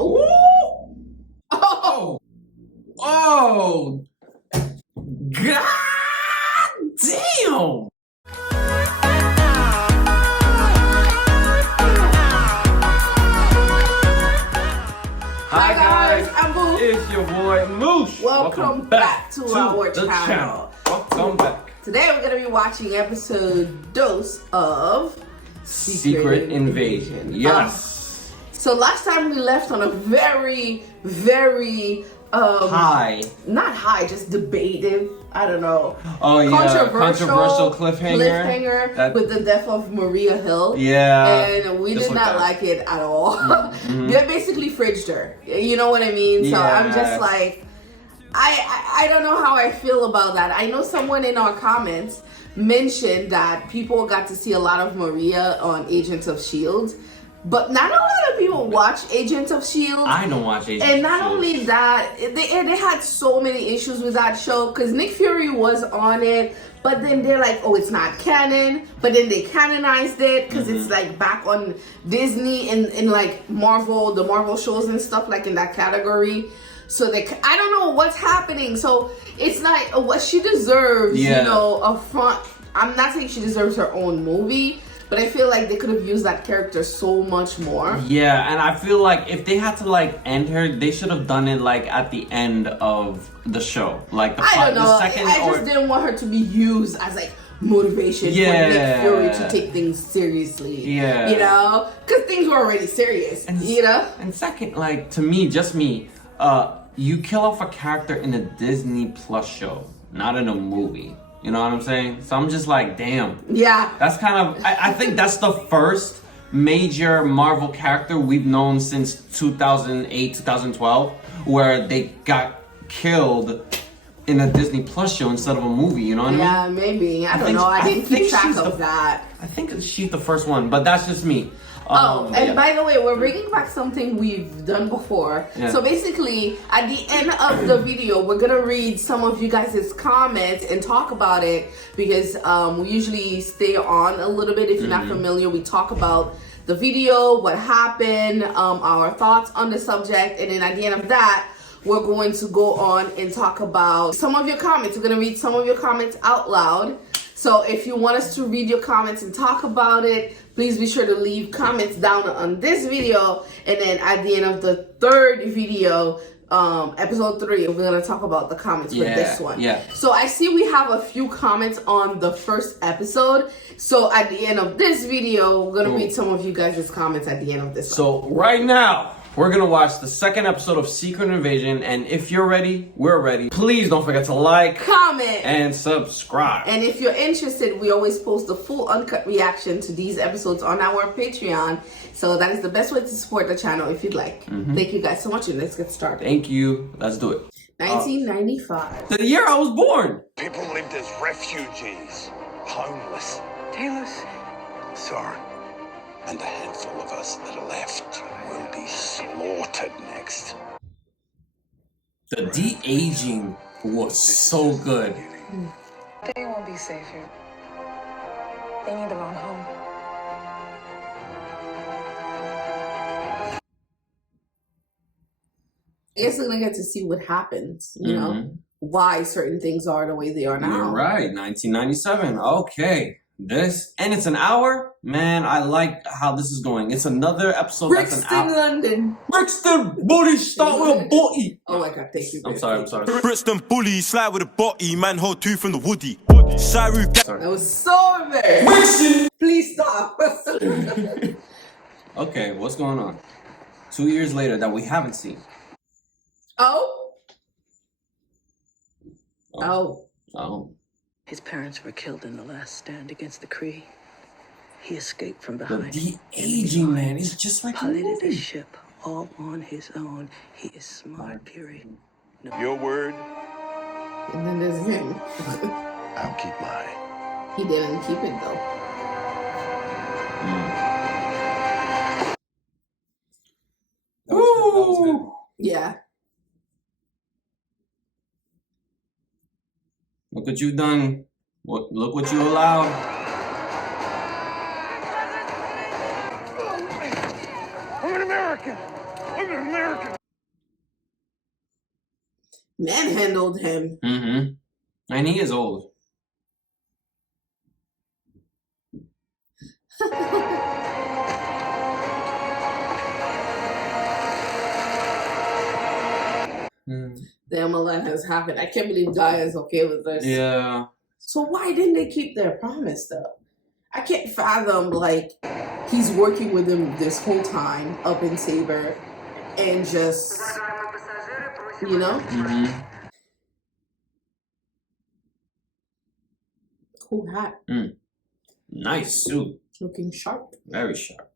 Ooh! Oh! Oh! God damn! Hi guys, I'm Booth. It's your boy Moosh. Welcome back to our channel. Welcome back. Today we're going to be watching episode 2 of Secret Invasion. Yes. So last time we left on a very high. Not high, just debated. I don't know. Oh yeah, controversial cliffhanger with the death of Maria Hill. Yeah. And we did not like it at all. They basically fridged her. You know what I mean? So I'm just like, I don't know how I feel about that. I know someone in our comments mentioned that people got to see a lot of Maria on Agents of S.H.I.E.L.D. But not a lot of people watch Agents of S.H.I.E.L.D. I don't watch Agents of And not only that, they had so many issues with that show because Nick Fury was on it, but then they're like, oh, it's not canon. But then they canonized it because it's like back on Disney and like Marvel, the Marvel shows and stuff like in that category. So I don't know what's happening. So it's like what she deserves, you know, a front. I'm not saying she deserves her own movie, but I feel like they could have used that character so much more. Yeah, and I feel like if they had to like end her, they should have done it like at the end of the show. Like I don't know. I just didn't want her to be used as like motivation for Nick Fury to take things seriously. Yeah. You know? Because things were already serious. And, you know? And second, like to me, just me, you kill off a character in a Disney Plus show, not in a movie. You know what I'm saying? So I'm just like, damn. Yeah. That's kind of, I think that's the first major Marvel character we've known since 2008, 2012, where they got killed in a Disney Plus show instead of a movie, you know what I mean? Yeah, maybe. I don't know. I didn't keep track of that. I think she's the first one, but that's just me. By the way, we're bringing back something we've done before. Yeah. So basically, at the end of the video, we're gonna read some of you guys' comments and talk about it because we usually stay on a little bit. If you're not familiar, we talk about the video, what happened, our thoughts on the subject, and then at the end of that, we're going to go on and talk about some of your comments. We're gonna read some of your comments out loud. So if you want us to read your comments and talk about it, please be sure to leave comments down on this video. And then at the end of the third video, episode 3, we're gonna talk about the comments for this one. Yeah. So I see we have a few comments on the first episode. So at the end of this video, we're gonna read some of you guys' comments at the end of this one. So right now, we're gonna watch the second episode of Secret Invasion, and if you're ready, we're ready. Please don't forget to like, comment, and subscribe. And if you're interested, we always post the full uncut reaction to these episodes on our Patreon. So that is the best way to support the channel if you'd like. Thank you guys so much, and let's get started. Thank you. Let's do it. 1995. The year I was born. People lived as refugees, homeless. Talos. Sorry. And the handful of us that are left will be slaughtered next. The de-aging was so good. They won't be safe here. They need their own home. I guess we're gonna get to see what happens, you know, why certain things are the way they are now. You're right, 1997. Okay. And it's an hour. Man, I like how this is going. It's another episode Brixton, that's an hour. London. Brixton, bully, start with a body. Oh my god, thank you. I'm sorry. Brixton bully, slide with a body, man, hold 2 from the woody. Sorry. That was so embarrassing. Brixton! Please stop. Okay, what's going on? 2 years later that we haven't seen. Oh. His parents were killed in the last stand against the Kree. He escaped from behind. The de-aging man is just like piloted a ship all on his own. He is smart, Fury. No. Your word. And then there's him. I'll keep mine. He didn't keep it though. That was good. Yeah. Look what you've done. Look what you allowed. I'm an American. I'm an American. Manhandled him. Mm-hmm. And he is old. The MLN has happened. I can't believe Gaia is okay with this. Yeah. So why didn't they keep their promise though? I can't fathom like he's working with him this whole time up in Saber and just Mm-hmm. cool hat. Nice suit. Looking sharp. Very sharp.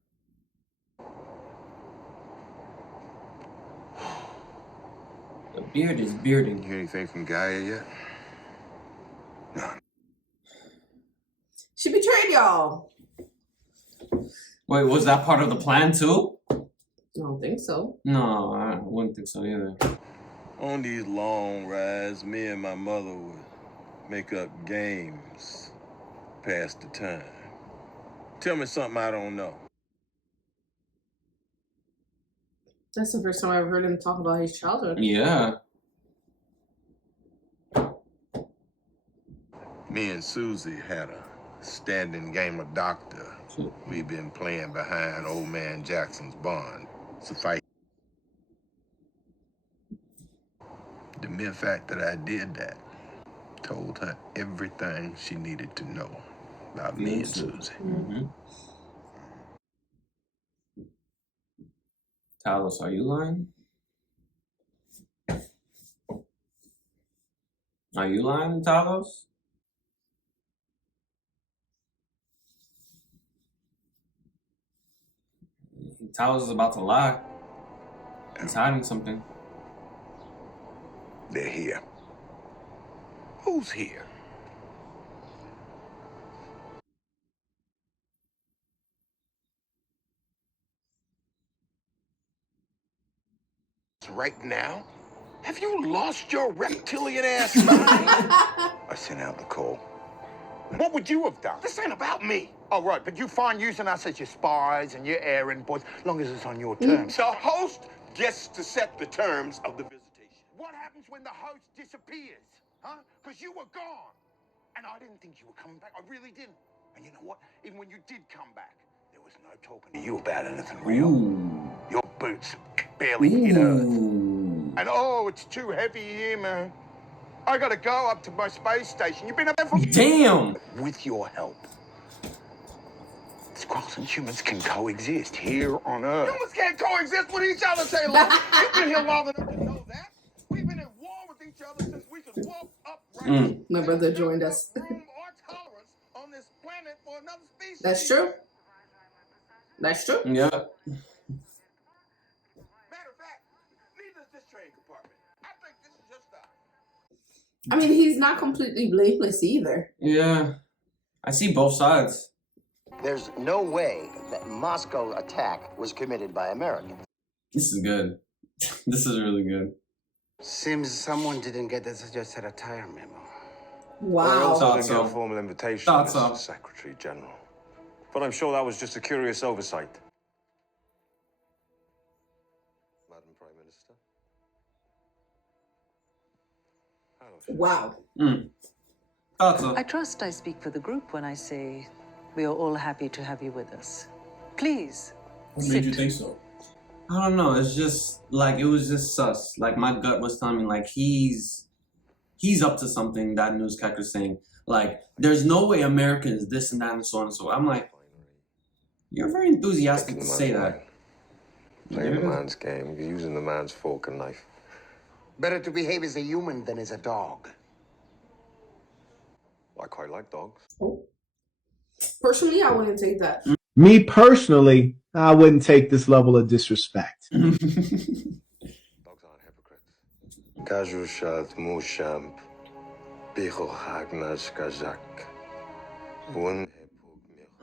The beard is bearding. Hear anything from Gaia yet? She betrayed y'all. Wait, was that part of the plan too? I don't think so. No, I wouldn't think so either. On these long rides, me and my mother would make up games, pass the time. Tell me something I don't know. That's the first time I ever heard him talk about his childhood. Yeah. Me and Susie had a standing game of doctor. We've been playing behind old man Jackson's barn. It's a fight. The mere fact that I did that told her everything she needed to know about me and Susie. Mm-hmm. Talos, are you lying? Are you lying, Talos? Talos is about to lie. He's hiding something. They're here. Who's here? Right now? Have you lost your reptilian ass mind? I sent out the call. What would you have done? This ain't about me. Oh, right, but you fine using us as your spies and your errand boys, long as it's on your terms. The host gets to set the terms of the visitation. What happens when the host disappears? Huh? Because you were gone. And I didn't think you were coming back. I really didn't. And you know what? Even when you did come back, there was no talking to you about anything real. Ooh. Your boots barely hit earth. Ooh. And oh, it's too heavy here, man. I gotta go up to my space station. You've been up there for... Damn! With your help, Skrulls and humans can coexist here on Earth. Humans can't coexist with each other, Taylor. You've been here long enough to know that. We've been at war with each other since we could walk upright. My brother joined us. Room or tolerance on this planet for another species. That's true. That's true. Yeah. Matter of fact, neither is this train compartment. I think this is just a... I mean, he's not completely blameless either. Yeah. I see both sides. There's no way that Moscow attack was committed by Americans. This is good. This is really good. Seems someone didn't get the suggested attire memo. Wow. Thought Didn't get so. a formal invitation, Thought Mr. so. Secretary General. But I'm sure that was just a curious oversight. Madam Prime Minister. Wow. Thought so. I trust I speak for the group when I say we are all happy to have you with us. Please. What made you think so? I don't know. It's just like it was just sus. Like my gut was telling me like he's up to something. That newscaster saying like there's no way America is this and that and so on and so on. I'm like, you're very enthusiastic to say that. Playing the man's game, you're using the man's fork and knife. Better to behave as a human than as a dog. I quite like dogs. Oh. Personally, I wouldn't take that. Me personally, I wouldn't take this level of disrespect. Dogs aren't hypocrites. Kajushat mushamp, bichohagnas kazak.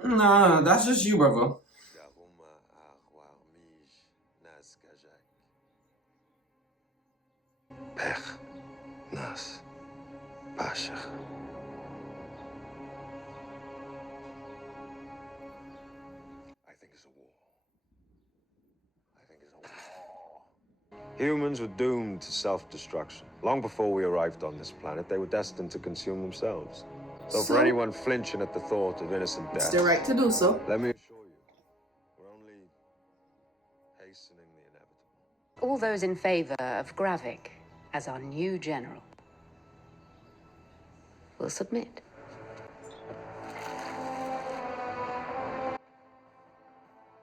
Nah, that's just you, brother. Pech, nas, pashach. I think it's a war. I think it's a war. Humans were doomed to self-destruction. Long before we arrived on this planet, they were destined to consume themselves. So for anyone flinching at the thought of innocent death, it's their right to do so. let me assure you, we're only hastening the inevitable. All those in favor of Gravik as our new general will submit.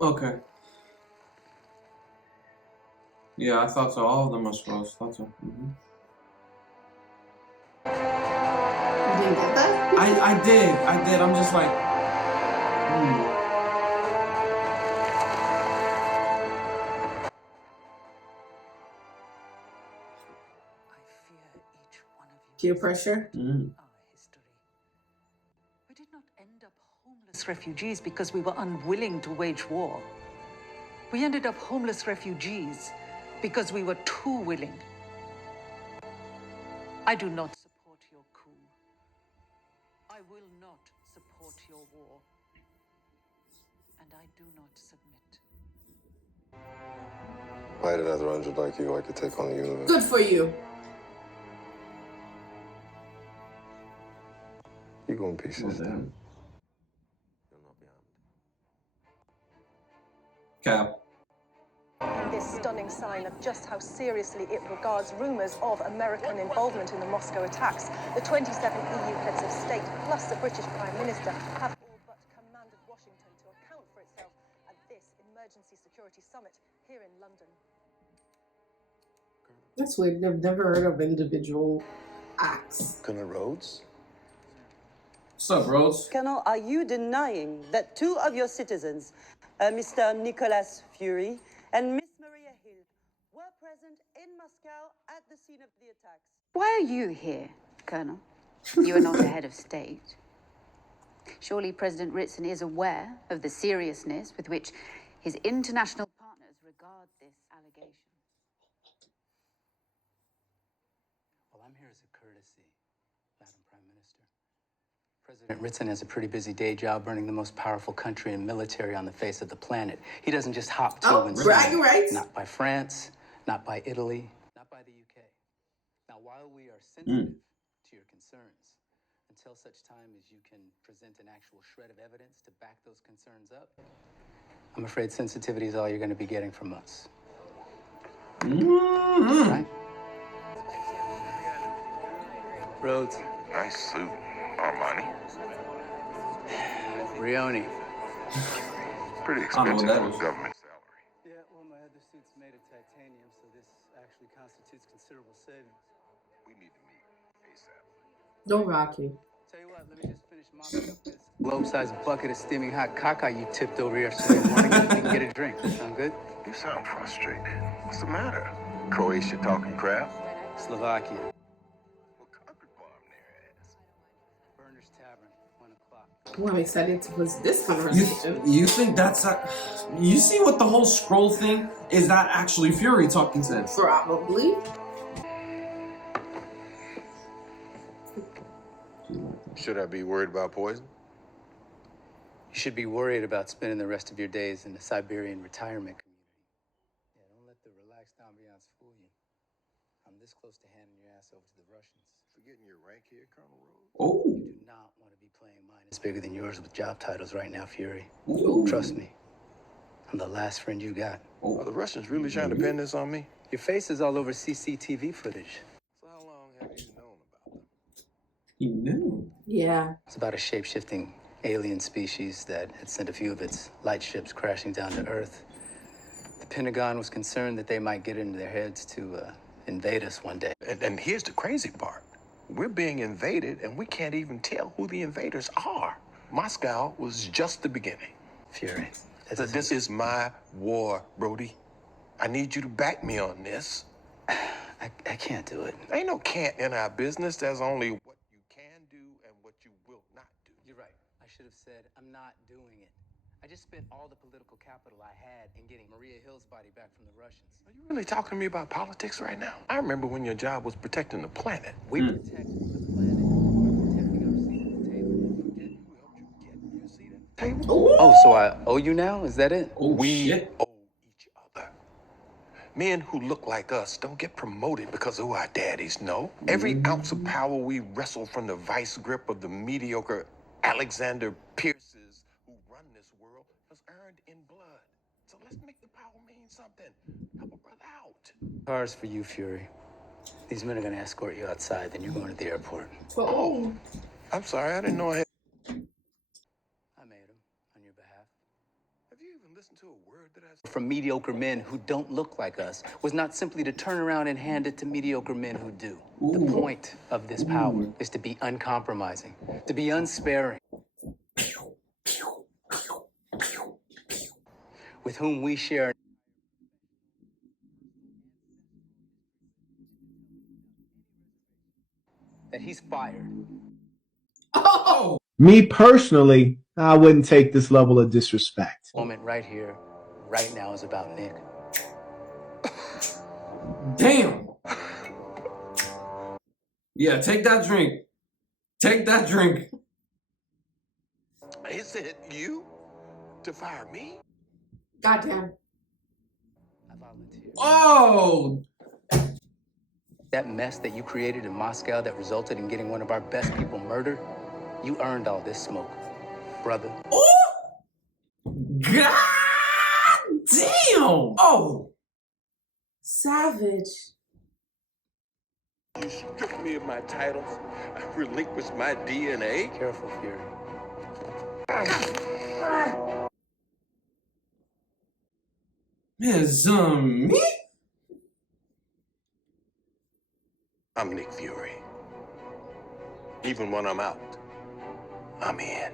Okay. Yeah, I thought so. All of them are Skrulls. Thought so. Mm-hmm. You didn't get that? I did. I'm just like, Peer pressure? Mm. We did not end up homeless refugees because we were unwilling to wage war. We ended up homeless refugees because we were too willing. I do not support your coup. I will not support your war. And I do not submit. If I had another 100 like you, I could take on the universe. Good for you. You go in pieces. Damn. Cap. This stunning sign of just how seriously it regards rumors of American involvement in the Moscow attacks. The 27 EU heads of state, plus the British Prime Minister, have all but commanded Washington to account for itself at this emergency security summit here in London. That's weird. I've never heard of individual acts. Colonel Rhodes? What's up, Rhodes? Colonel, are you denying that two of your citizens, Mr. Nicholas Fury and Miss Maria Hill, were present in Moscow at the scene of the attacks? Why are you here, Colonel? You are not the head of state. Surely President Brixton is aware of the seriousness with which his international partners regard this allegation. Well, I'm here as a courtesy, Madam Prime Minister. President Brixton has a pretty busy day job running the most powerful country and military on the face of the planet. He doesn't just hop to and bragging rights. Not by France, not by Italy, not by the UK. Now, while we are sensitive to your concerns, until such time as you can present an actual shred of evidence to back those concerns up, I'm afraid sensitivity is all you're going to be getting from us. Right? Rhodes. Nice suit. Armani. Rioni. Pretty expensive for a government salary. Yeah, well, my other suit's made of titanium, so this actually constitutes considerable savings. We need to meet ASAP. Don't rock you. Tell you what, let me just finish mopping up this globe-sized bucket of steaming hot caca you tipped over yesterday morning. You can get a drink. Sound good? You sound frustrated. What's the matter? Croatia talking crap? Slovakia. Well, I'm excited to put this conversation. You think that's you see what the whole Skrull thing is? That actually Fury talking to him? Probably. Should I be worried about poison? You should be worried about spending the rest of your days in the Siberian retirement community. Yeah, don't let the relaxed ambiance fool you. I'm this close to handing your ass over to the Russians. Forgetting your rank here, Colonel Rhodes? Oh. You do not want to be playing mine. It's bigger than yours with job titles right now, Fury. Ooh. Trust me. I'm the last friend you got. Are the Russians really trying to pin this on me? Your face is all over CCTV footage. So how long have you known about them? He knew. Yeah. It's about a shape-shifting alien species that had sent a few of its light ships crashing down to Earth. The Pentagon was concerned that they might get into their heads to invade us one day. And here's the crazy part. We're being invaded, and we can't even tell who the invaders are. Moscow was just the beginning. Fury. This is my war, Brody. I need you to back me on this. I can't do it. Ain't no can't in our business. There's only what you can do and what you will not do. You're right. I should have said, I'm not doing it. I just spent all the political capital I had in getting Maria Hill's body back from the Russians. Are you really talking to me about politics right now? I remember when your job was protecting the planet. We protect the planet. We're protecting our seat at the table. Forget who helped you get your seat at the table? Oh, so I owe you now? Is that it? Oh, We shit. owe each other. Men who look like us don't get promoted because of who our daddies know. Every ounce of power we wrestle from the vice grip of the mediocre Alexander Pierces who run this world was earned in blood. So let's make the power mean something. Help a brother out. Cars for you, Fury. These men are gonna escort you outside, then you're going to the airport. Oh, I'm sorry, I didn't know I had. I made them on your behalf. Have you even listened to a word that I said? From mediocre men who don't look like us was not simply to turn around and hand it to mediocre men who do. The point of this power is to be uncompromising, to be unsparing. With whom we share that he's fired. Oh! Me personally, I wouldn't take this level of disrespect. Moment right here, right now is about Nick. Damn. Yeah, take that drink. Take that drink. Is it you to fire me? Goddamn. I volunteer. Oh! That mess that you created in Moscow that resulted in getting one of our best people murdered, you earned all this smoke, brother. Oh! God damn! Oh! Savage. You stripped me of my titles. I relinquished my DNA. Careful, Fury. Is me? I'm Nick Fury. Even when I'm out, I'm in.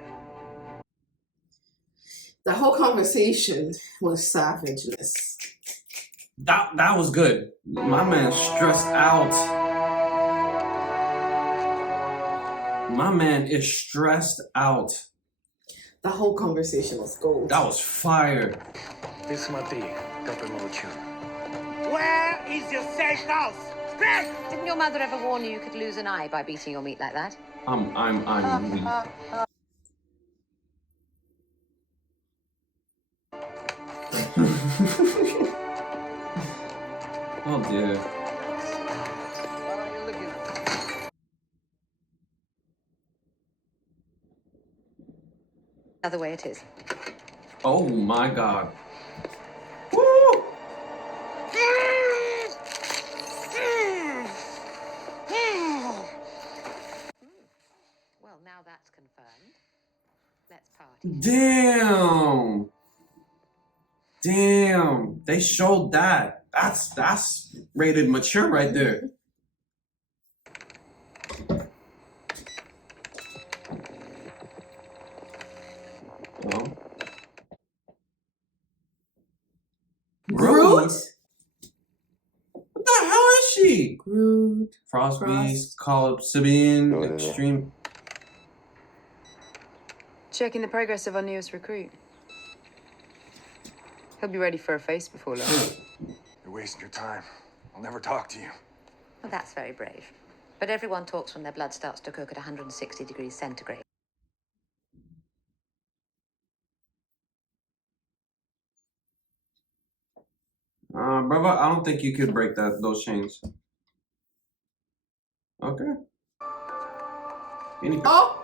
The whole conversation was savageness. That was good. My man stressed out. My man is stressed out. The whole conversation was gold. That was fire. Where is your safe house? Speak! Didn't your mother ever warn you could lose an eye by beating your meat like that? I'm weak. Oh dear. Other way it is. Oh my god. Woo! Well, now that's confirmed. Let's party. Damn. Damn. They showed that. That's rated mature right there. Oh. Groot? What the hell is she? Groot. Frostbeast, Call of Sibian, Extreme. Checking the progress of our newest recruit. He'll be ready for a face before long. You're wasting your time. I'll never talk to you. Well, that's very brave. But everyone talks when their blood starts to cook at 160 degrees centigrade. Brother, I don't think you could break those chains. Okay. Oh!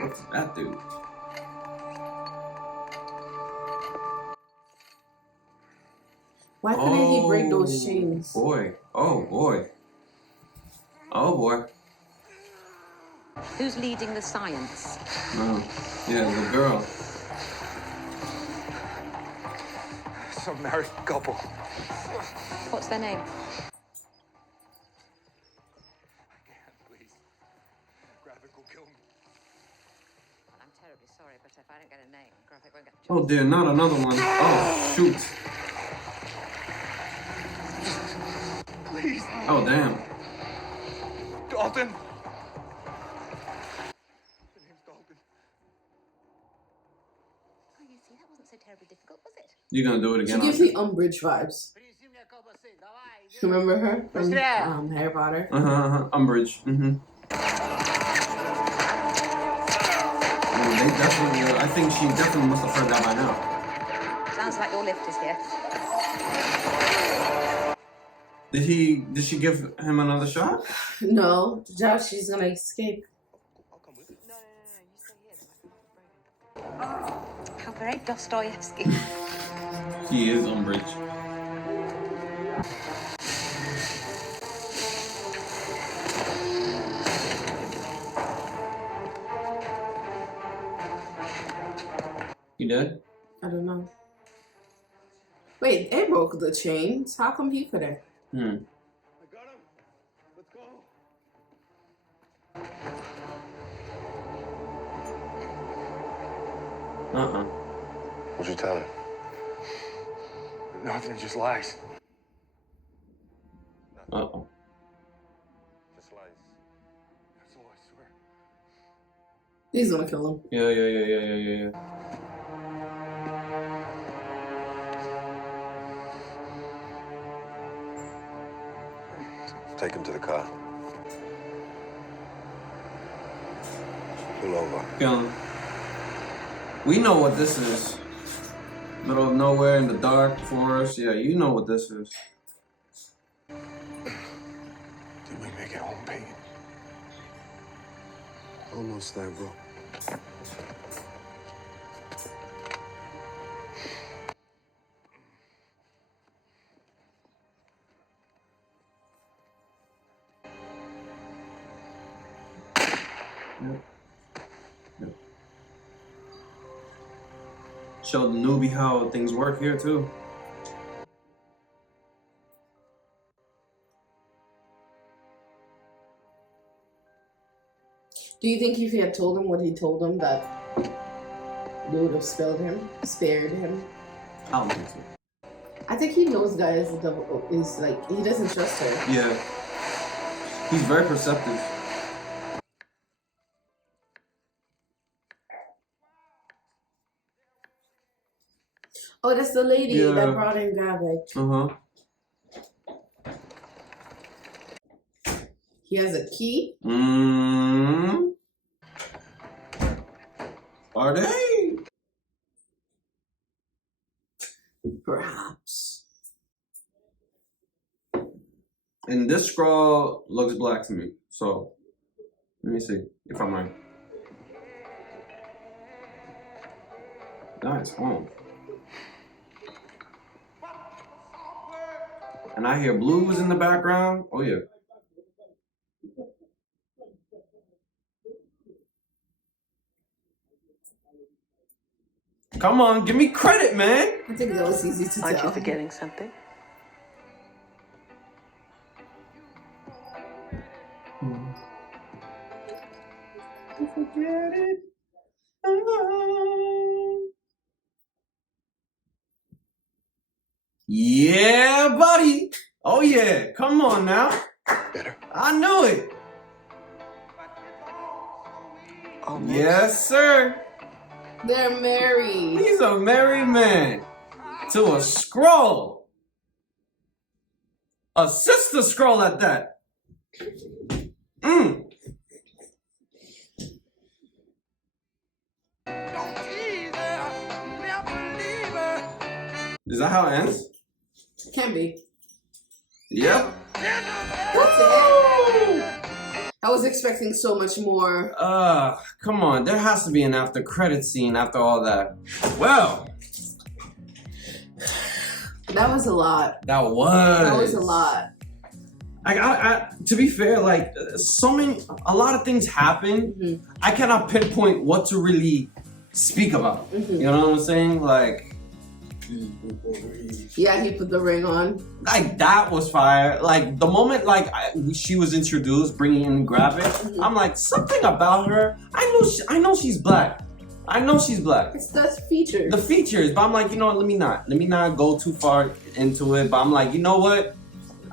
What's that do? Why couldn't he break those chains? Boy. Oh boy. Oh boy. Who's leading the science? Oh, yeah, the girl. Some married couple. What's their name? I can't, please. Gravik will kill me. Well, I'm terribly sorry, but if I don't get a name, Gravik won't get the Oh dear, not another one. Oh, shoot. Please. Oh, damn. Dalton. The name's Dalton. Oh, you see, that wasn't so terribly difficult, was it? You're gonna do it She again? gives me Umbridge vibes. Remember her from Harry Potter? Umbridge. They definitely, I think she definitely must have heard that by now. Sounds like your lift is here. Did she give him another shot? No, Josh, she's gonna escape. How very Dostoevsky. He is Umbridge. You dead? I don't know. Wait, they broke the chains. How come he couldn't? I got him. Let's go. What'd you tell her? Nothing, just lies. Uh-oh. Just lies. That's all I swear. He's gonna kill him. Yeah. Take him to the car. Pull over. Kill him. We know what this is. Middle of nowhere in the dark forest. Yeah, you know what this is. Did we make it home, Peyton? Almost there, bro. Yep. Show the newbie how things work here too. Do you think if he had told him what he told him, that they would have spared him? I don't think so. I think he knows guys is like, he doesn't trust her. Yeah. He's very perceptive. Oh, that's the lady Yeah. that brought in Gravik. Uh-huh. He has a key. Are they? Perhaps. And this Skrull looks black to me. So, let me see if I'm right. Nice home. And I hear blues in the background. Oh, yeah. Come on, give me credit, man. I think that was easy to tell. Aren't you forgetting something? Forget it. Yeah, buddy. Oh, yeah. Come on now. Better. I knew it. Almost. Yes, sir. They're married. He's a married man to a Skrull. A sister Skrull at that. Is that how it ends? Can be. Yep. That's it. I was expecting so much more. Come on. There has to be an after credit scene after all that. Well. That was a lot. That was a lot. To be fair, like a lot of things happen. Mm-hmm. I cannot pinpoint what to really speak about. Mm-hmm. You know what I'm saying? Like, yeah, he put the ring on. like that was fire. Like the moment, like she was introduced, bringing in Gravik, Mm-hmm. I'm like something about her. I know she's black. I know she's black. It's the features. The features, but I'm like, you know what? Let me not go too far into it. But I'm like, you know what?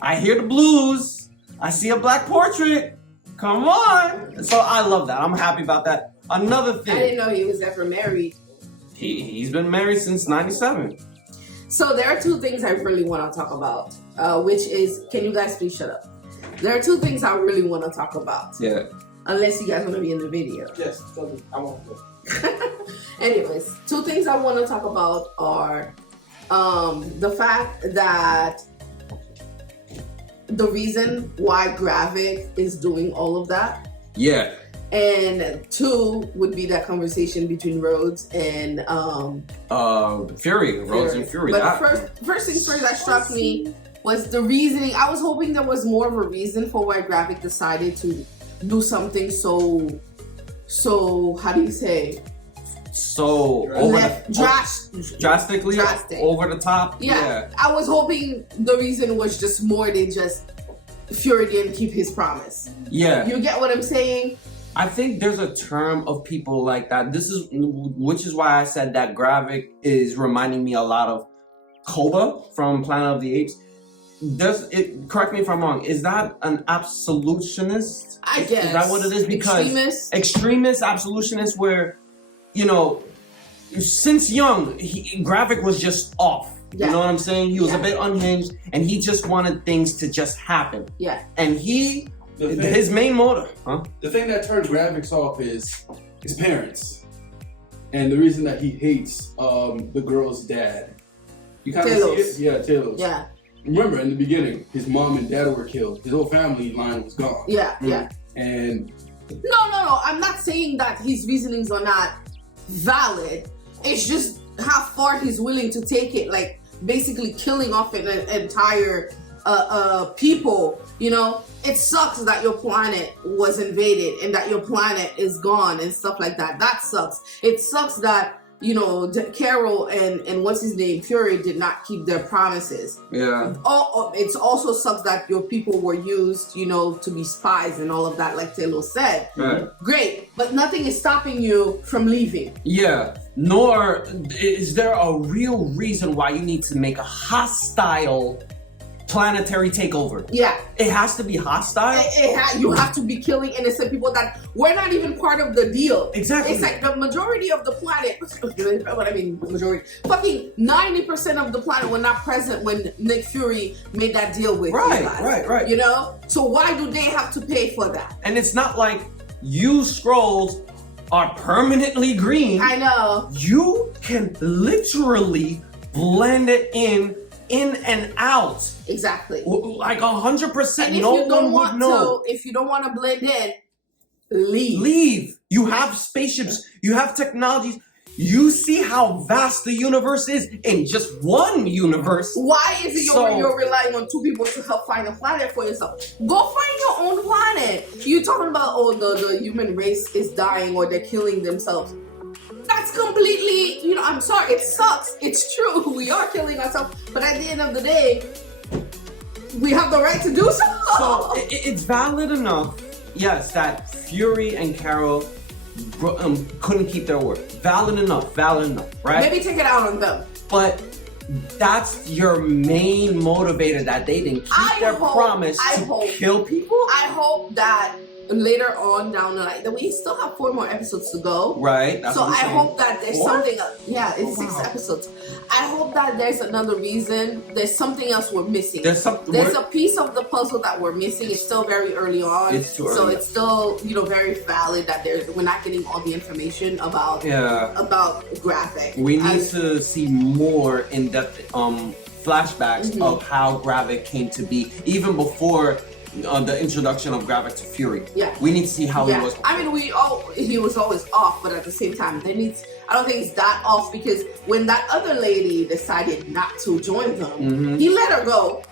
I hear the blues. I see a black portrait. Come on. So I love that. I'm happy about that. Another thing. I didn't know he was ever married. He's been married since '97. So there are two things I really want to talk about, which is, can you guys please shut up? There are two things I really want to talk about. Yeah. Unless you guys want to be in the video. Yes, I won't. Anyways, two things I want to talk about are the fact that the reason why Gravik is doing all of that. Yeah. And 2 would be that conversation between Rhodes and Fury. Rhodes and Fury. But first things first that struck me was the reasoning. I was hoping there was more of a reason for why Gravik decided to do something so how do you say? So drastically over the top. Yeah. I was hoping the reason was just more than just Fury didn't keep his promise. Yeah. You get what I'm saying? I think there's a term of people like that. Which is why I said that Gravik is reminding me a lot of Koba from Planet of the Apes. Correct me if I'm wrong, is that an absolutionist? I guess. Is that what it is? Because extremist absolutionist where, you know, since young, Gravik was just off. Yeah. You know what I'm saying? He was a bit unhinged and he just wanted things to just happen. Yeah. And his main motive, the thing that turned Gravik off is his parents. And the reason that he hates the girl's dad. You kind of see it? Yeah, Talos. Yeah. Remember, in the beginning, his mom and dad were killed. His whole family line was gone. Yeah, yeah. And... No. I'm not saying that his reasonings are not valid. It's just how far he's willing to take it. Like, basically killing off an entire people, you know? It sucks that your planet was invaded and that your planet is gone and stuff like that. That sucks. It sucks that, you know, Carol and what's his name, Fury, did not keep their promises. Yeah. It also sucks that your people were used, you know, to be spies and all of that, like Taylor said. Right. Great, but nothing is stopping you from leaving. Yeah. Nor is there a real reason why you need to make a hostile planetary takeover. Yeah. It has to be hostile. You have to be killing innocent people that were not even part of the deal. Exactly. It's like the majority of the planet, what I mean, majority, fucking 90% of the planet were not present when Nick Fury made that deal with you guys. Right. You know? So why do they have to pay for that? And it's not like you Skrulls are permanently green. I know. You can literally blend it in and out. Exactly. Like 100%. And if no you don't one would know. If you don't want to blend in, leave. Leave. You have spaceships. You have technologies. You see how vast the universe is in just one universe. Why is it you're relying on 2 people to help find a planet for yourself? Go find your own planet. You're talking about, the human race is dying or they're killing themselves. That's completely, you know, I'm sorry, it sucks. It's true, we are killing ourselves. But at the end of the day, we have the right to do so. So it's valid enough, yes, that Fury and Carol couldn't keep their word. Valid enough, right? Maybe take it out on them. But that's your main motivator, that they didn't keep their promise to kill people? I hope that later on down the line, we still have 4 more episodes to go. Right. So I hope that there's something else. Yeah, it's 6 episodes. I hope that there's another reason. There's something else we're missing. There's a piece of the puzzle that we're missing. It's still very early on. It's too early. So it's still, you know, very valid that we're not getting all the information about Gravik. We need to see more in-depth flashbacks of how Gravik came to be, even before the introduction of Gravik to Fury. Yeah. We need to see how he was. I mean, he was always off, but at the same time, I don't think it's that off, because when that other lady decided not to join them, he let her go.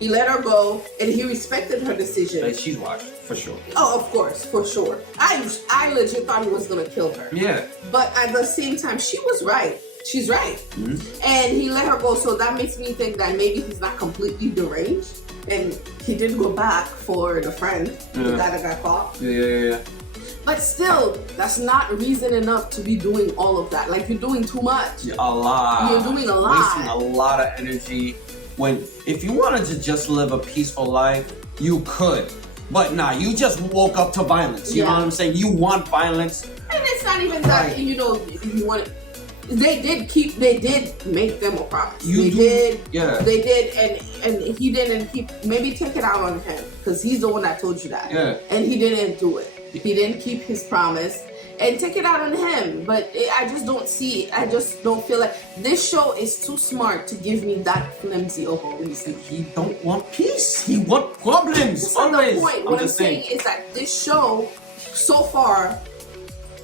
He let her go, and he respected her decision. But she's watched, for sure. Oh, of course, for sure. I legit thought he was gonna kill her. Yeah. But at the same time, she was right. She's right. And he let her go, so that makes me think that maybe he's not completely deranged. And he did go back for the friend, the guy that got caught. Yeah. But still, that's not reason enough to be doing all of that. Like, you're doing too much. A lot. You're doing a lot. Wasting a lot of energy. If you wanted to just live a peaceful life, you could. But nah, you just woke up to violence. You know what I'm saying? You want violence. And it's not even that, you know, if you want it. They did make them a promise. They did, and he didn't keep. Maybe take it out on him, because he's the one that told you that. Yeah. And he didn't do it. He didn't keep his promise, and take it out on him. But I just don't see it. I just don't feel like this show is too smart to give me that flimsy opportunity. He don't want peace. He want problems. That's not the point. What I'm saying is that this show, so far,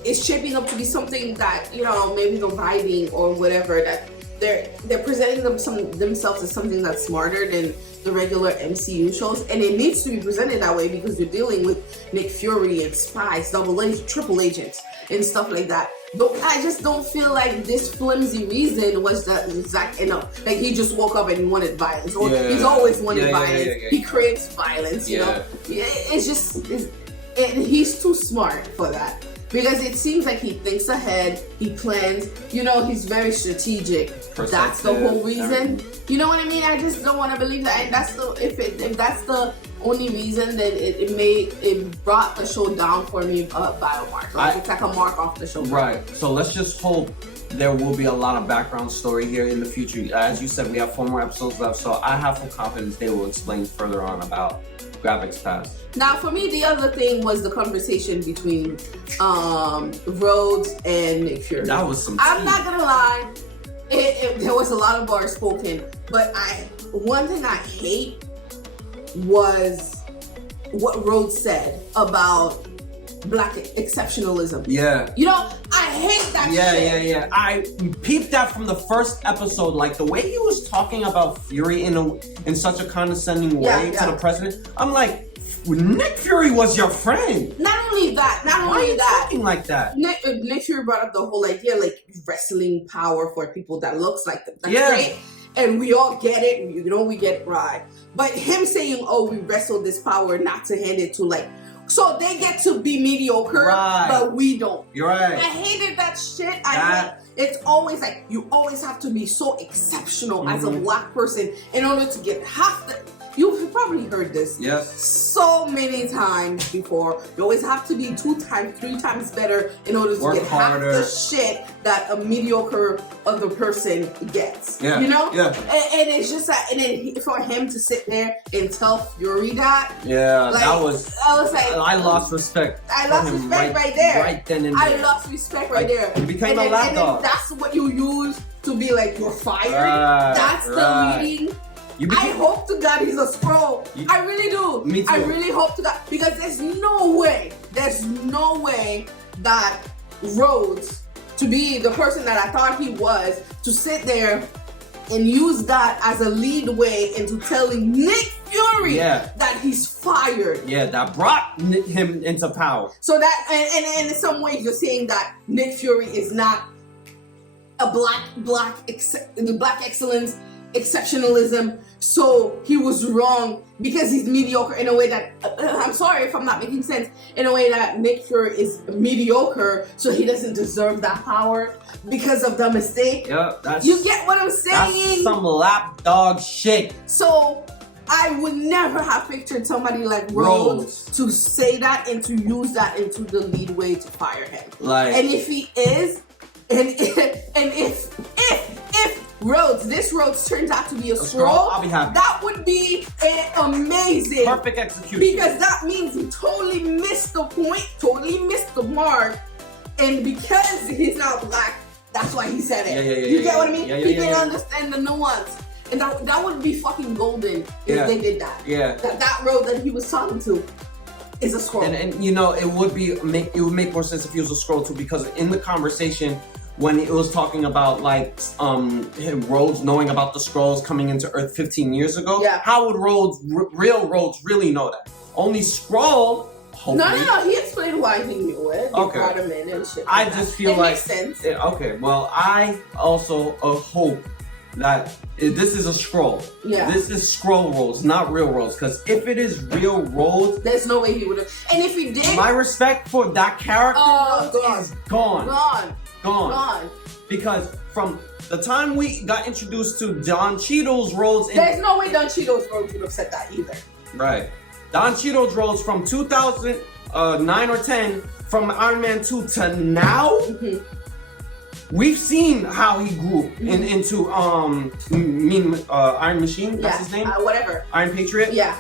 is shaping up to be something that, you know, maybe the writing or whatever, that they're presenting themselves as something that's smarter than the regular MCU shows, and it needs to be presented that way because you're dealing with Nick Fury and spies, triple agents, and stuff like that. But I just don't feel like this flimsy reason was that exact enough. Like he just woke up and he wanted violence, or he's always wanted violence. He craves violence, you know. It's just, he's too smart for that. Because it seems like he thinks ahead, he plans, you know, he's very strategic. That's the whole reason. You know what I mean? I just don't want to believe that. And that's if that's the only reason, then it brought the show down for me by a mark. Like it's like a mark off the show. Right. So let's just hope there will be a lot of background story here in the future. As you said, we have 4 more episodes left, so I have full confidence they will explain further on about Gravik's past. Now, for me, the other thing was the conversation between Rhodes and Nick Fury. That was some. I'm not gonna lie, there was a lot of bars spoken, but one thing I hate was what Rhodes said about black exceptionalism. Yeah. You know, I hate that shit. Yeah. I peeped that from the first episode. Like the way he was talking about Fury in such a condescending way to the president. I'm like, Nick Fury was your friend. Not only that. Why are you talking like that? Nick Fury brought up the whole idea, like wrestling power for people that looks like them. That's great. And we all get it. You know, we get it right. But him saying, "Oh, we wrestled this power not to hand it to like." So they get to be mediocre, but we don't. You're right. I hated that shit. It's always like, you always have to be so exceptional as a black person in order to get half the... You've probably heard this so many times before. You always have to be 2 times, 3 times better in order to get harder. Half the shit that a mediocre other person gets. Yeah. You know? Yeah. And it's just that, and then for him to sit there and tell Fury that. Yeah, like, I was like, I lost respect. I lost respect right there. Right then and there. I lost respect right there. He became a lapdog. That's what you use to be like, you're fired. That's the reading. I hope to God he's a Skrull. I really do. Me too. I really hope to God, because there's no way that Rhodes, to be the person that I thought he was, to sit there and use that as a lead way into telling Nick Fury that he's fired. Yeah, that brought him into power. So that, and in some ways you're saying that Nick Fury is not a black excellence, exceptionalism, so he was wrong because he's mediocre in a way that, I'm sorry if I'm not making sense, in a way that Nick Fury is mediocre, so he doesn't deserve that power because of the mistake. Yeah, you get what I'm saying? That's some lapdog shit. So I would never have pictured somebody like Rhodes to say that and to use that into the lead way to fire him. Like, and if he is, and if this Rhodes turns out to be a Skrull, I'll be happy. That would be amazing. Perfect execution. Because that means he totally missed the point, totally missed the mark, and because he's not black, that's why he said it. You get what I mean? He didn't understand the nuance. And that would be fucking golden if they did that. Yeah. That Rhodes that he was talking to is a Skrull. And you know, it would make more sense if he was a Skrull too, because in the conversation when it was talking about like Rhodes knowing about the Skrulls coming into Earth 15 years ago, how would real Rhodes really know that? Only Skrull. No, he explained why he knew it. They brought him in and shit. I just feel like makes sense. Okay, well, I also hope that this is a Skrull. Yeah. This is Skrull Rhodes, not real Rhodes. Because if it is real Rhodes, there's no way he would have. And if he did, my respect for that character is gone. Gone. Because from the time we got introduced to Don Cheadle's Rhodes, there's no way Don Cheadle's Rhodes would have said that either. Right. Don Cheadle's Rhodes from 2009 or 10, from Iron Man 2 to now, we've seen how he grew into Iron Machine. That's his name. Whatever. Iron Patriot. Yeah.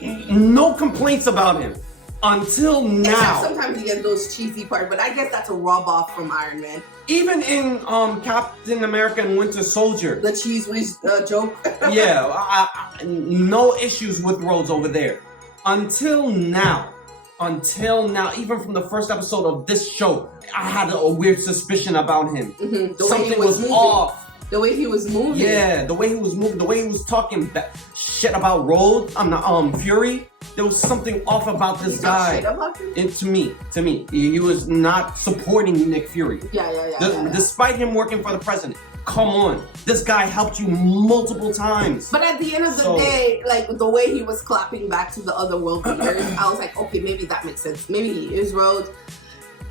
No complaints about him until now. Except sometimes you get those cheesy parts, but I guess that's a rub off from Iron Man. Even in Captain America and Winter Soldier, the cheese whiz joke. Yeah, no issues with Rhodes over there. Until now, even from the first episode of this show, I had a weird suspicion about him. Something was off. The way he was moving. Yeah, the way he was moving, the way he was talking shit about Rhodes, Fury. There was something off about this guy. To me, he was not supporting Nick Fury. Yeah. Despite him working for the president. Come on, this guy helped you multiple times. But at the end of the day, like the way he was clapping back to the other world leaders, I was like, okay, maybe that makes sense. Maybe he is Rhodes.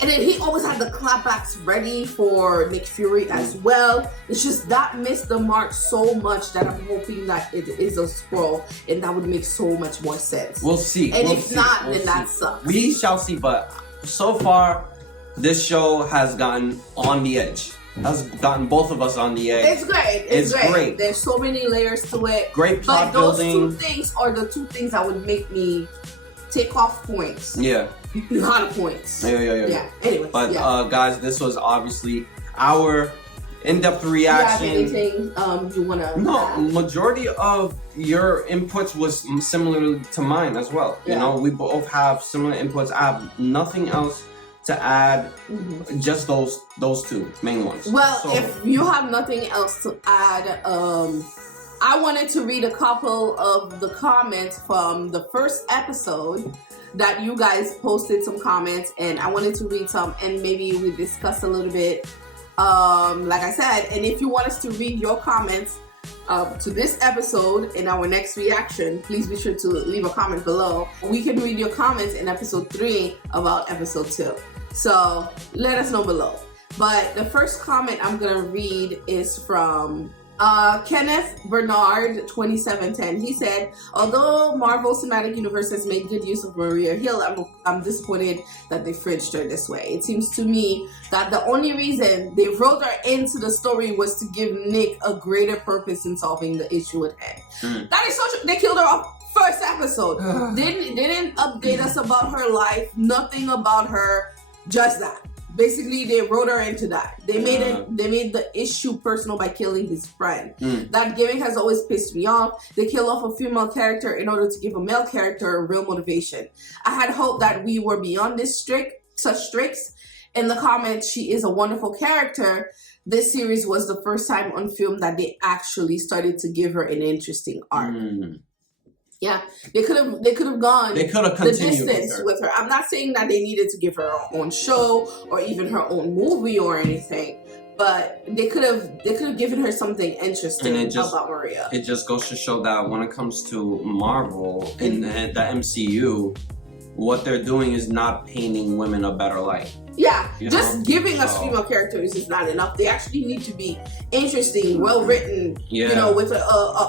And then he always had the clapbacks ready for Nick Fury as well. It's just that missed the mark so much that I'm hoping that it is a Skrull, and that would make so much more sense. We'll see. And if not, then that sucks. We shall see. But so far, this show has gotten on the edge. Has gotten both of us on the edge. It's great. It's great. There's so many layers to it. Great plot building. But those 2 things are the 2 things that would make me take off points. Yeah. A lot of points. Yeah. Anyways, but guys, this was obviously our in-depth reaction. Do you have anything you wanna? No, add? majority of your inputs was similar to mine as well. You know, we both have similar inputs. I have nothing else to add. Just those 2 main ones. Well, if you have nothing else to add, I wanted to read a couple of the comments from the first episode that you guys posted some comments, and I wanted to read some, and maybe we discuss a little bit, like I said. And if you want us to read your comments to this episode in our next reaction, please be sure to leave a comment below. We can read your comments in episode 3 about episode 2. So let us know below. But the first comment I'm gonna read is from Kenneth Bernard 2710. He said, although Marvel Cinematic Universe has made good use of Maria Hill, I'm disappointed that they fridged her this way. It seems to me that the only reason they wrote her into the story was to give Nick a greater purpose in solving the issue at hand. That is so true. They killed her off first episode. Didn't update us about her life, nothing about her, just that. Basically, they wrote her into that. They made the issue personal by killing his friend. That gimmick has always pissed me off. They kill off a female character in order to give a male character a real motivation. I had hoped that we were beyond such tricks. In the comments, she is a wonderful character. This series was the first time on film that they actually started to give her an interesting arc. Yeah, they could have gone the distance with her. I'm not saying that they needed to give her her own show or even her own movie or anything, but they could have given her something interesting about Maria. It just goes to show that when it comes to Marvel in the MCU, what they're doing is not painting women a better light. Yeah, giving us female characters is not enough. They actually need to be interesting, well written, you know, with a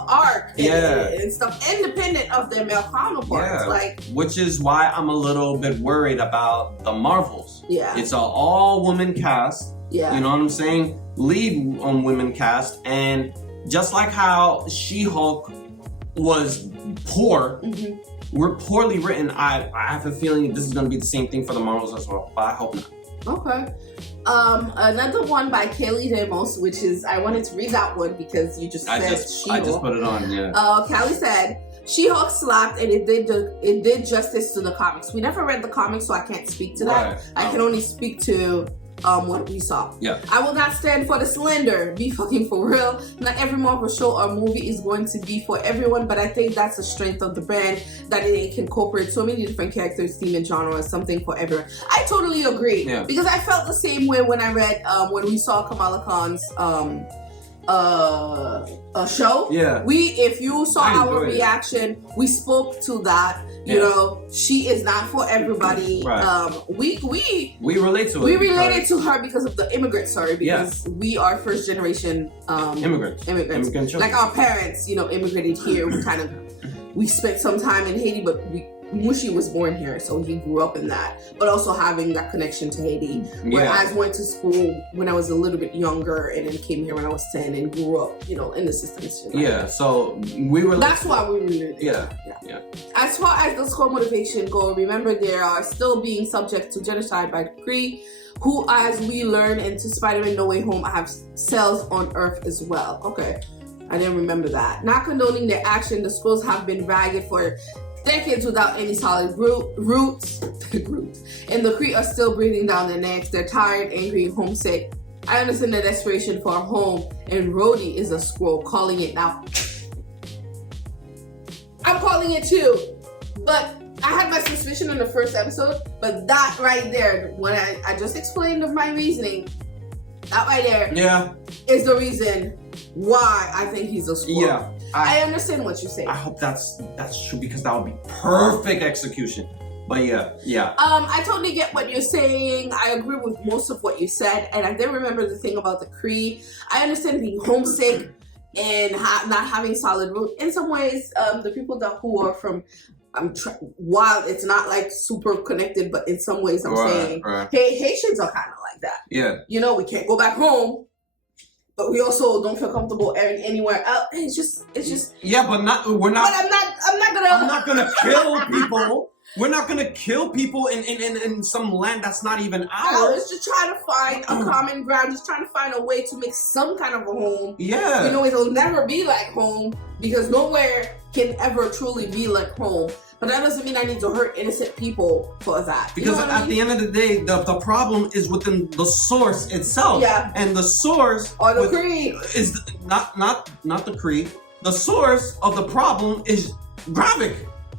arc and stuff, independent of their male counterparts. Which is why I'm a little bit worried about the Marvels. Yeah, it's an all-woman cast. Yeah, you know what I'm saying? Lead on women cast, and just like how She-Hulk was poor. We're poorly written. I have a feeling this is going to be the same thing for the Marvels as well, but I hope not. Okay. Another one by Kaylee Demos, which is, I wanted to read that one because you just said She-Hulk. I just put it on, yeah. Callie said, She-Hulk slapped and it did justice to the comics. We never read the comics, so I can't speak to that. I can only speak to what we saw. Yeah. I will not stand for the slander. Be fucking for real. Not every Marvel show or movie is going to be for everyone, but I think that's the strength of the brand, that it can incorporate so many different characters, theme, and genres, something for everyone. I totally agree. Yeah. Because I felt the same way when I read when we saw Kamala Khan's show. Yeah. If you saw our reaction, we spoke to that. You know, she is not for everybody. Right. We relate to it. We related to her because of the immigrant story, because we are first generation immigrants. Like our parents, you know, immigrated here. We spent some time in Haiti, but Mushi was born here, so he grew up in that, but also having that connection to Haiti. Whereas went to school when I was a little bit younger, and then came here when I was 10 and grew up, you know, in the system. Yeah, so we were. That's why we were related. Yeah. As far as the Skrull motivation go, remember they are still being subject to genocide by Kree, who, as we learn into Spider-Man No Way Home, have cells on Earth as well. Okay, I didn't remember that. Not condoning their action, the Skrulls have been ragged for decades without any solid roots, and the Kree are still breathing down their necks. They're tired, angry, homesick. I understand the desperation for a home, and Rhodes is a Skrull, calling it now. I'm calling it too, but I had my suspicion in the first episode, but that right there, when I just explained my reasoning, that right there is the reason why I think he's a Skrull. Yeah. I understand what you're saying. I hope that's true, because that would be perfect execution. But yeah. I totally get what you're saying. I agree with most of what you said, and I did remember the thing about the Kree. I understand being homesick and not having solid root. In some ways, the people who are from, while it's not like super connected, but in some ways I'm saying, hey, Haitians are kind of like that. Yeah. You know, we can't go back home, but we also don't feel comfortable anywhere else. It's just. Yeah, but we're not. But I'm not gonna kill people. We're not gonna kill people in some land that's not even ours. No, it's just trying to find a common ground, just trying to find a way to make some kind of a home. Yeah. You know, it'll never be like home, because nowhere can ever truly be like home. But that doesn't mean I need to hurt innocent people for that. Because at the end of the day, the problem is within the source itself. Yeah. And the source or the Kree is not the Kree. The source of the problem is Gravik.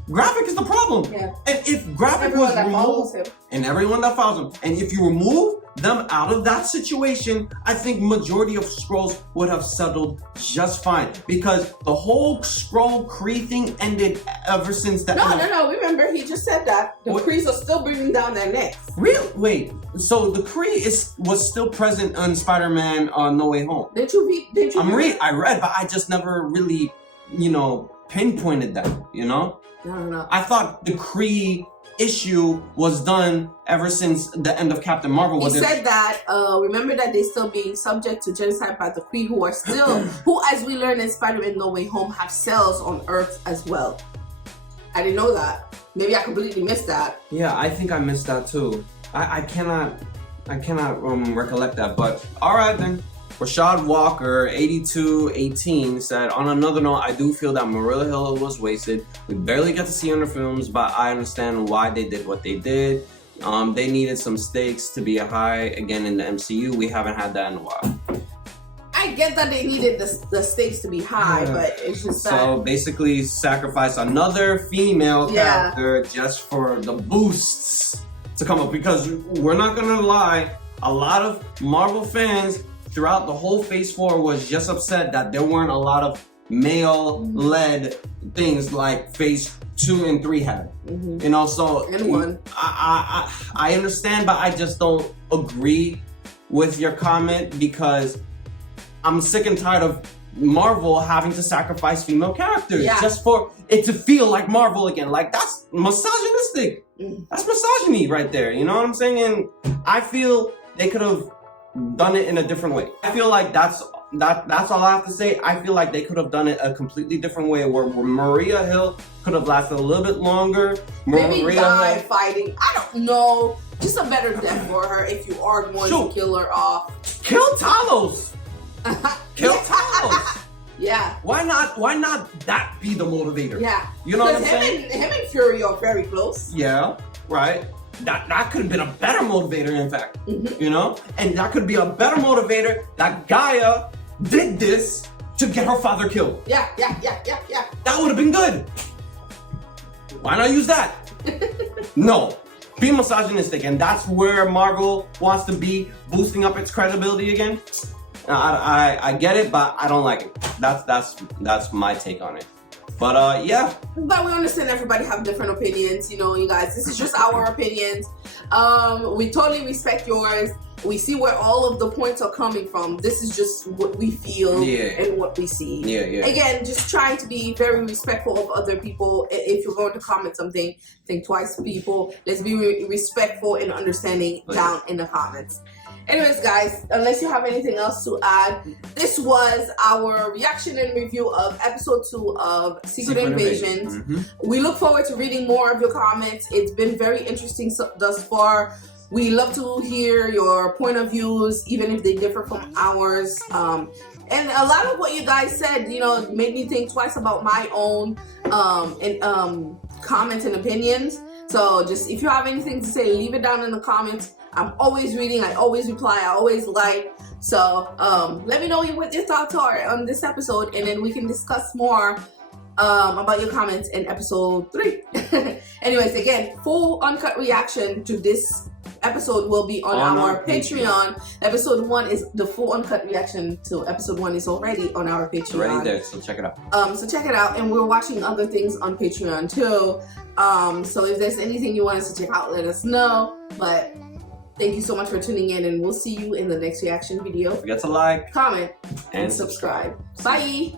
Gravik is the problem. Yeah. And if Gravik was removed, and everyone that follows him, and if you remove them out of that situation, I think majority of Skrulls would have settled just fine, because the whole Skrull Kree thing ended ever since that. No. Remember, he just said that the Krees are still breathing down their necks. Really? Wait. So the Kree was still present on Spider-Man No Way Home. Did you read? I read, but I just never really, pinpointed that. No. I thought the Kree issue was done ever since the end of Captain Marvel. He said that, remember that they're still being subject to genocide by the Kree, who are still, who, as we learned in Spider-Man No Way Home, have cells on Earth as well. I didn't know that. Maybe I completely missed that. Yeah, I think I missed that too. I cannot recollect that, but all right then. Rashad Walker, 8218, said, on another note, I do feel that Maria Hill was wasted. We barely get to see her in the films, but I understand why they did what they did. They needed some stakes to be high again in the MCU. We haven't had that in a while. I get that they needed the stakes to be high, but it's just that. So basically sacrifice another female character just for the boosts to come up, because we're not gonna lie, a lot of Marvel fans throughout the whole Phase 4 was just upset that there weren't a lot of male-led things like Phase 2 and 3 had. So and 1. I understand, but I just don't agree with your comment, because I'm sick and tired of Marvel having to sacrifice female characters just for it to feel like Marvel again. Like, that's misogynistic. That's misogyny right there. You know what I'm saying? And I feel they could have done it in a different way. I feel like that's all I have to say. I feel like they could have done it a completely different way, where Maria Hill could have lasted a little bit longer. Maybe die fighting. I don't know. Just a better death for her if you are going to kill her off. Kill Talos. Kill Talos. Yeah. Why not that be the motivator? Yeah. You know what I'm saying? Him and Fury are very close. Yeah. Right. That could have been a better motivator, in fact. And that could be a better motivator that Gaia did this to get her father killed. Yeah. That would have been good. Why not use that? No. Be misogynistic, and that's where Marvel wants to be, boosting up its credibility again. I get it, but I don't like it. That's my take on it. But yeah. But we understand everybody have different opinions, you know, you guys. This is just our opinions. We totally respect yours. We see where all of the points are coming from. This is just what we feel and what we see. Again, just trying to be very respectful of other people. If you're going to comment something, think twice, people. Let's be respectful and understanding down in the comments. Anyways, guys, unless you have anything else to add, this was our reaction and review of episode 2 of Secret Invasions. We look forward to reading more of your comments. It's been very interesting thus far. We love to hear your point of views, even if they differ from ours. And a lot of what you guys said, you know, made me think twice about my own comments and opinions. So just if you have anything to say, leave it down in the comments. I'm always reading, I always reply, I always like. So let me know what your thoughts are on this episode, and then we can discuss more about your comments in episode 3. Anyways, again, full uncut reaction to this episode will be on our Patreon. Episode 1 is the full uncut reaction to episode 1 is already on our Patreon. It's already there, so check it out. So check it out, and we're watching other things on Patreon too. So if there's anything you want us to check out, let us know. But thank you so much for tuning in, and we'll see you in the next reaction video. Don't forget to like, comment, and subscribe. Bye!